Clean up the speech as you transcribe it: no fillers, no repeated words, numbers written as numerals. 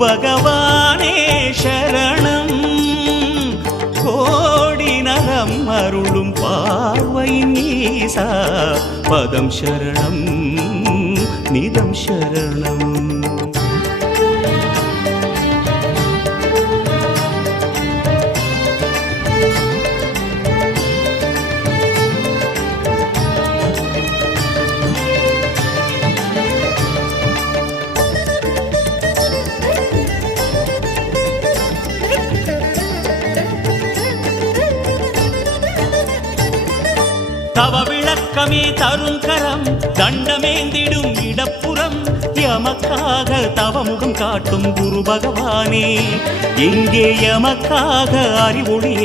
பகவானே சரணம். கோடி நலம் அருளும் பார்வையின் ஈசா பதம் சரணம் நிதம் சரணம். தவ விளக்கமே தருங்கரம் தண்டமேந்திடும் இடப்புறம் எமக்காக தவமுகம் காட்டும் குரு பகவானே. எங்கே எமக்காக அறிவொளி